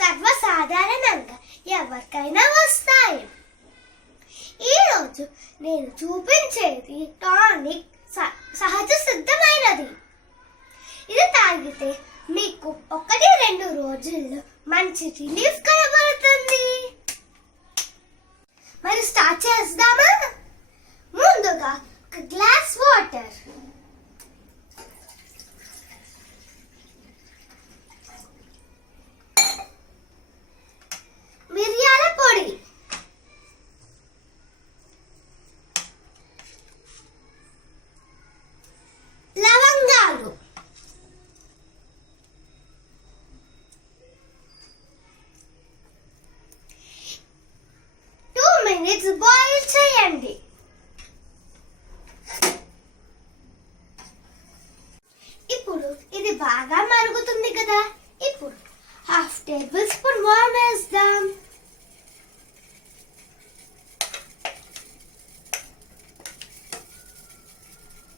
సర్వసాధారణంగా ఎవరికైనా వస్తాయి. ఈరోజు నేను చూపించేది టానిక్, సహజ సిద్ధమైనది. ఇది తాగితే మీకు 1-2 రోజుల్లో మంచి రిలీఫ్ కనబడుతుంది. మరి స్టార్ట్ చేద్దామా? ముందుగా ఒక గ్లాస్ వాటర్, మిరియాల పొడి, లవంగాలు, 2 minutes బాయిల్ చేయండి. ఇప్పుడు ఇది బాగా మరుగుతుంది కదా. ఇప్పుడు 1/2 tablespoon వామ్ వేద్దాం.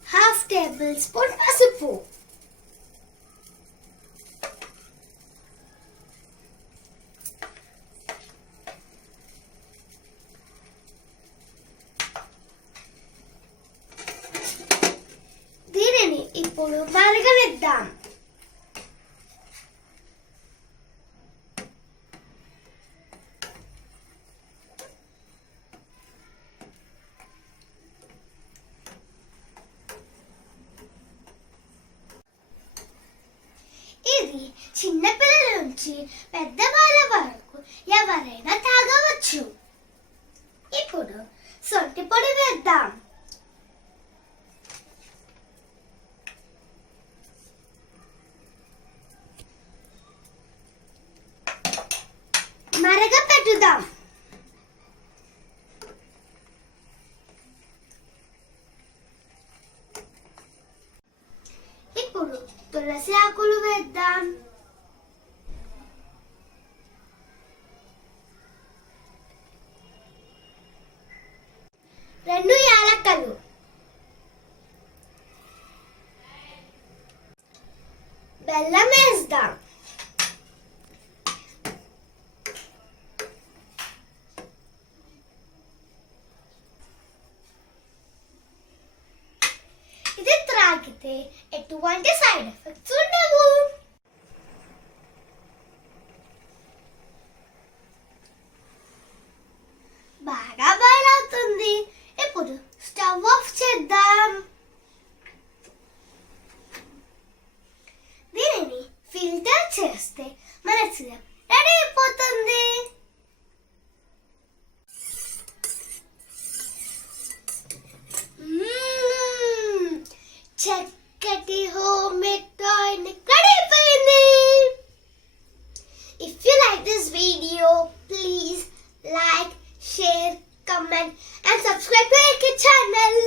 ½ tablespoon పసుపు, దీనిని ఇప్పుడు మరగనిద్దాం. ఇది చిన్నపిల్లల నుంచి పెద్దవాళ్ళ వరకు ఎవరైనా తాగవచ్చు. ఇప్పుడు సొంటి పొడి వేద్దాం. మరగపెట్టుదాం. ఇప్పుడు తులసి ఆకులు వేద్దాం. రెండు యాలక్కలు, బెల్లం వేద్దాం. ఇది త్రాగితే ఎటువంటి సైడ్ ఎఫెక్ట్స్ ఉండవు. బాగా బాయిల్ అవుతుంది. ఇప్పుడు స్టవ్ ఆఫ్ చేద్దాం. దీనిని ఫిల్టర్ చేస్తే మన సిరప్ రెడీ అయిపోతుంది. చక్కటి హోమ్ మేడ్ టానిక్ రెడీ అయిపోయింది. If you like this video, please like, share, comment and subscribe to our channel.